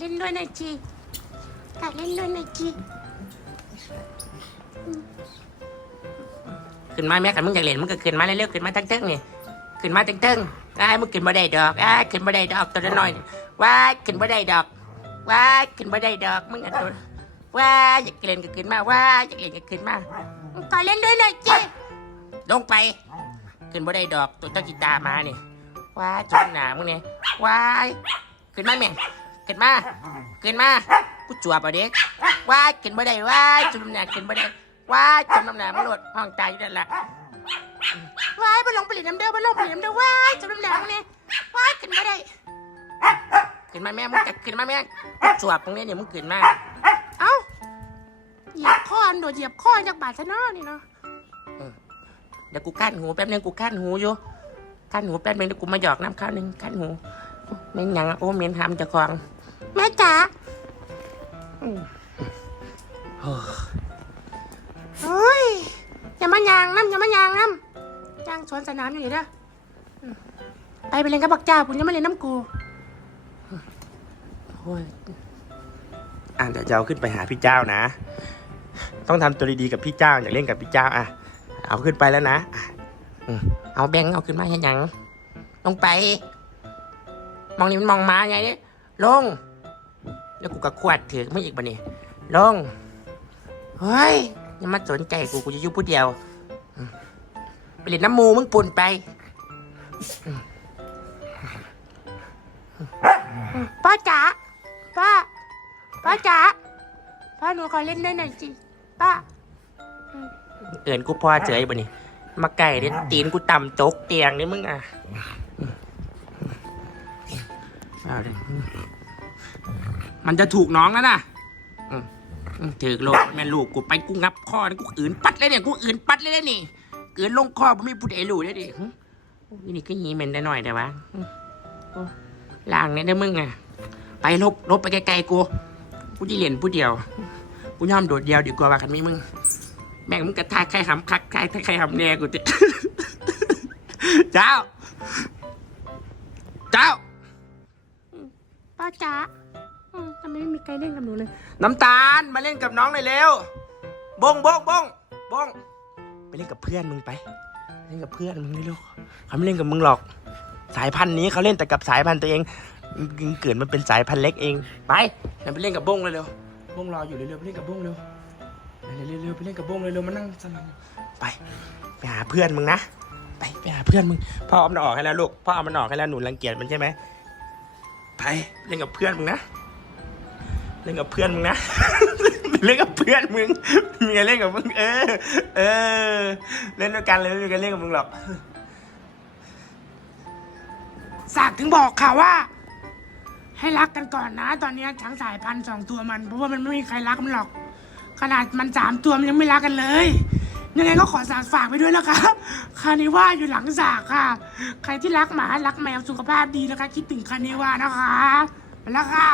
เล่นด้วยหน่อยจีอยากเล่นด้วยหน่อยจีขึ้นมาแม่กันมึงอยากเล่นมึงก็ขึ้นมาเร็วๆขึ้นมาตั้งๆนี่ขึ้นมาตั้งๆอ้ายมึงขึ้นมาได้ดอกอ้ายขึ้นมาได้ดอกตัวน้อยๆว้ายขึ้นมาได้ดอกว้ายขึ้นมาได้ดอกมึงอันตัวว้ายอยากเล่นก็ขึ้นมาว้ายอยากเล่นก็ขึ้นมาขอเล่นด้วยหน่อยจีลงไป ขึ้นมาได้ดอกตัวเจ้ากีตาร์มานี่ว้ายจุดหนามึงเนี่ยว้ายขึ้นมาแม่ง ขึ้นมาขึ้นมากูจัวปะเด็กว้ายขึ้นมาได้ว้ายจุ่มน้ำหนักขึ้นมาได้ว้ายจุ่มน้ำหนักมันโหลดห้องตายอยู่นั่นแหละว้ายไปลงผลิตน้ำเด้อไปลงผลิตน้ำเด้อว้ายจุ่มน้ำหนักมึงเนี่ยว้ายขึ้นมาได้ขึ้นมาแม่มึงจะขึ้นมาแม่กูจัวตรงนี้เนี่ยมึงขึ้นมาเอ้าเหยียบข้ออันโดดเหยียบข้อจากบาดซะเนาะนี่เนาะเดี๋ยวกูกั้นหูแป๊บนึงกูกั้นหูอยู่กั้นหูแป๊บนึงเดี๋ยวกูมาหยอกน้ำข้าวหนึงกั้นหูเม่นหยังอะโอ้เม่นทำเจะคลอง แม่จ๋าเฮ้ยอย่ามายางน้ำอย่ามายางน้ำยางสวนสนามอยู่นี่เด้ออืมไปไปเล่นกับบักจ้าคุณยังไม่เล่นน้ำกูโอ้ยอะเดี๋ยวจะเอาขึ้นไปหาพี่เจ้านะ ต้องทำตัวดีๆกับพี่เจ้าอยากเล่นกับพี่เจ้าอะ เอาขึ้นไปแล้วนะอะเอาแบงค์เอาขึ้นมาเห็นยังลงไป มองนี่มันมองมาไงเนี่ยลง แล้วกูก็ขวดถือไม่อีกบ่เนี่ยลงเฮ้ยอย่ามาสนใจกูกูจะอยู่ผู้เดียวอืมไปเล่นน้ำมูมึงปุ่นไปอืมอืมป้าจ๋าป้าป้าจ๋าป้าหนูขอเล่นด้วยหน่อยสิป้าเอินกูพ่อเฉยบ่นี่มาไก่เด็ดตีนกูต่ำตกเตียงนี่มึงอะเอาดิ มันจะถูกน้องแล้วนะถือโลกแม่ลูกกูไปกูงับคอนี่กูอื่นปัดเลยเนี่ยกูอื่นปัดเลยเนี่ยนี่เกินลงคอผมไม่พูดไอ้ลูกได้ดิหึโอ้ยนี่ก็หีเหม็นได้หน่อยแต่ว่าล่างเนี่ยได้มึงอะไปลบลบไปไกลๆกูกูจะเรียนผู้เดียวกูยอมโดดเดียวดีกว่าว่าคันมีมึง แม่งมึงกระทายใครหำคักใครใครหำแน่กูจะเจ้า เจ้า ป้าจ๋าทำไมไม่มีใครเล่นกับหนูเลย น้ำตาลมาเล่นกับน้องหน่อยเร็วบงบงบงบงไปเล่นกับเพื่อนมึงไป เล่นกับเพื่อนมึงเลยลูกเขาไม่เล่นกับมึงหรอก สายพันธุ์นี้เขาเล่นแต่กับสายพันธุ์ตัวเองมึงเกิดมันเป็นสายพันธุ์เล็กเองไปเดี๋ยวไปเล่นกับบงเลยเร็วบงรออยู่เร็วๆไปเล่นกับบงเร็วเร็วๆไปเล่นกับบงเร็วๆมานั่งสลังไปไปหาเพื่อนมึงนะไปไปหาเพื่อนมึงพ่อเอามันออกให้แล้วลูกพ่อเอามันออกให้แล้วหนูรังเกียจมันใช่ไหม ไปเล่นกับเพื่อนมึงนะเล่นกับเพื่อนมึงนะ เล่นกับเพื่อนมึงมีอะไรเล่นกับมึงเออ เออ เล่นด้วยกันเลยไม่มีใครเล่นกับมึงหรอกสากถึงบอกค่ะว่า ให้รักกันก่อนนะ ตอนนี้ทั้งสายพันธุ์สองตัวมัน เพราะว่ามันไม่มีใครรักมันหรอก ขนาดมันสามตัวมันยังไม่รักกันเลย ยังไงก็ขอสารฝากไปด้วยนะคะคานิว่าอยู่หลังสากค่ะ ใครที่รักหมารักแมวสุขภาพดีนะคะ คิดถึงคานิว่านะคะแล้วค่ะ